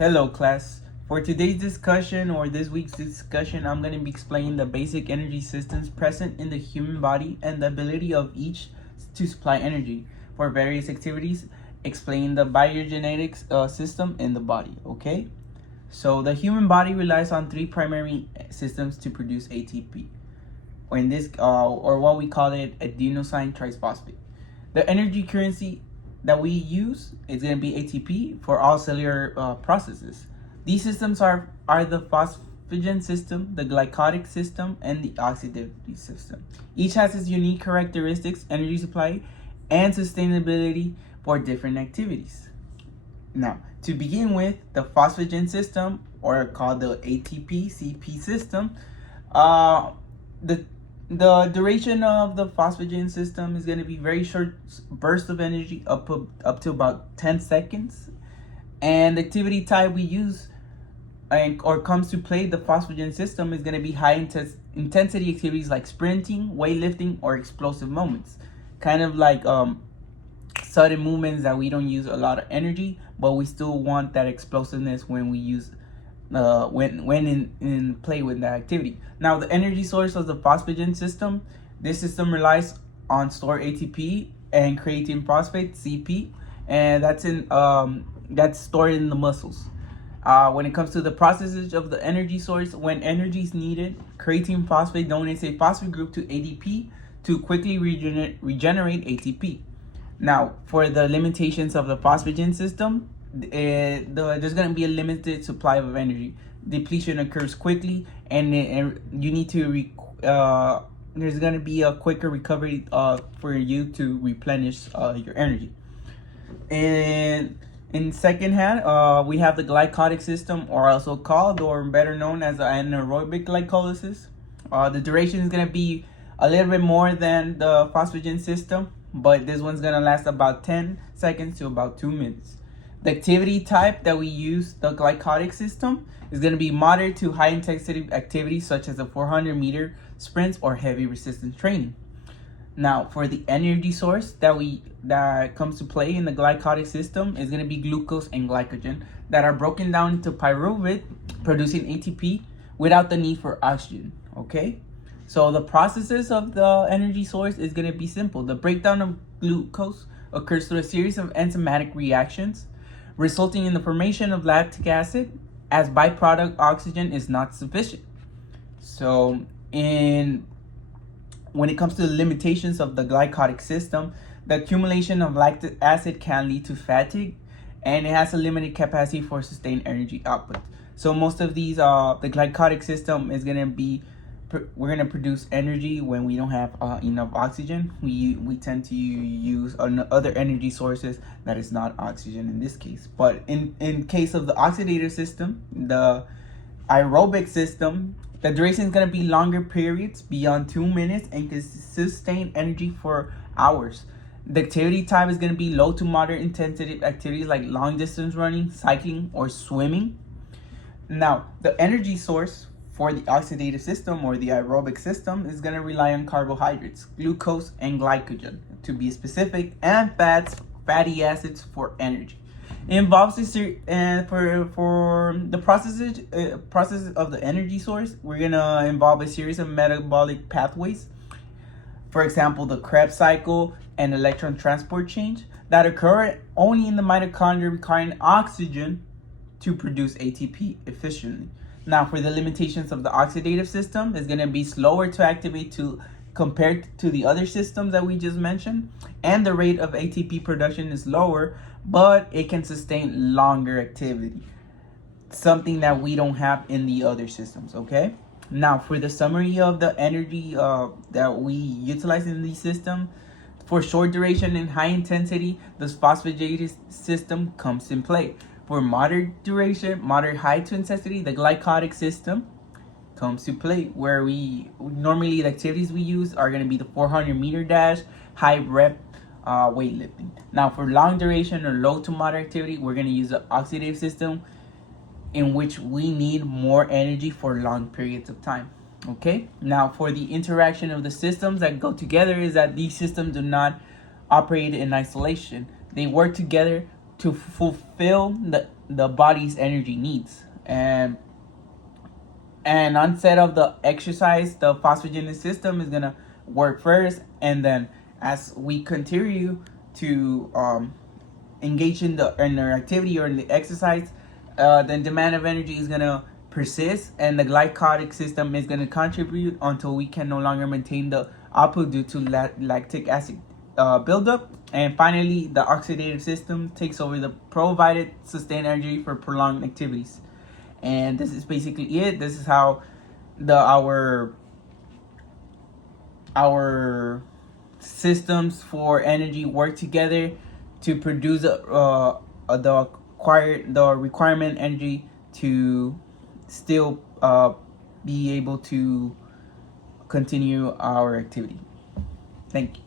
Hello class. For today's discussion or this week's discussion, I'm going to be explaining the basic energy systems present in the human body and the ability of each to supply energy for various activities, explain the bioenergetics system in the body, okay? So the human body relies on three primary systems to produce ATP, or in this or what we call it adenosine triphosphate. The energy currency that we use is going to be ATP for all cellular processes. These systems are the phosphagen system, the glycolytic system, and the oxidative system. Each has its unique characteristics, energy supply, and sustainability for different activities. Now, to begin with, the phosphagen system, or called the ATP-CP system, the duration of the phosphagen system is going to be very short bursts of energy, up to about 10 seconds. And the activity type we use or comes to play the phosphagen system is going to be high intensity activities like sprinting, weightlifting, or explosive moments. Kind of like sudden movements that we don't use a lot of energy, but we still want that explosiveness when we use when in play with that activity. Now, the energy source of the phosphagen system, this system relies on stored ATP and creatine phosphate (CP), and that's stored in the muscles. When it comes to the processes of the energy source, when energy is needed, creatine phosphate donates a phosphate group to ADP to quickly regenerate ATP. Now, for the limitations of the phosphagen system, there's going to be a limited supply of energy. Depletion occurs quickly, and you need to there's going to be a quicker recovery for you to replenish your energy. And in second hand, we have the glycolytic system, or also called, or better known as anaerobic glycolysis. The duration is going to be a little bit more than the phosphagen system, but this one's going to last about 10 seconds to about 2 minutes. The activity type that we use, the glycolytic system, is going to be moderate to high intensity activities such as a 400-meter sprints or heavy resistance training. Now, for the energy source that comes to play in the glycolytic system is going to be glucose and glycogen that are broken down into pyruvate, producing ATP without the need for oxygen. Okay, so the processes of the energy source is going to be simple. The breakdown of glucose occurs through a series of enzymatic reactions, resulting in the formation of lactic acid, as byproduct oxygen is not sufficient. So when it comes to the limitations of the glycolytic system, the accumulation of lactic acid can lead to fatigue, and it has a limited capacity for sustained energy output. So most of these, the glycolytic system is going to be, we're going to produce energy when we don't have enough oxygen. We tend to use other energy sources that is not oxygen in this case. But in case of the oxidative system, the aerobic system, the duration is going to be longer periods beyond 2 minutes and can sustain energy for hours. The activity type is going to be low to moderate intensity activities like long distance running, cycling, or swimming. Now, the energy source for the oxidative system or the aerobic system is going to rely on carbohydrates, glucose and glycogen to be specific, and fatty acids for energy. It involves for the process of the energy source, we're going to involve a series of metabolic pathways. For example, the Krebs cycle and electron transport change that occur only in the mitochondria, requiring oxygen to produce ATP efficiently. Now, for the limitations of the oxidative system, it's going to be slower to activate compared to the other systems that we just mentioned, and the rate of ATP production is lower, but it can sustain longer activity, something that we don't have in the other systems. Okay, now for the summary of the energy that we utilize in the system, for short duration and high intensity, this phosphagen system comes in play. For moderate duration, moderate high to intensity, the glycolytic system comes to play, where normally the activities we use are going to be the 400-meter dash, high rep weightlifting. Now, for long duration or low to moderate activity, we're going to use the oxidative system, in which we need more energy for long periods of time. Okay, now for the interaction of the systems that go together is that these systems do not operate in isolation. They work together to fulfill the body's energy needs. And onset of the exercise, the phosphagenous system is gonna work first, and then as we continue to engage in our activity or in the exercise, the demand of energy is gonna persist, and the glycolytic system is gonna contribute until we can no longer maintain the output due to lactic acid buildup. And finally, the oxidative system takes over the provided sustained energy for prolonged activities. And this is basically it. This is how our systems for energy work together to produce the requirement energy to still be able to continue our activity. Thank you.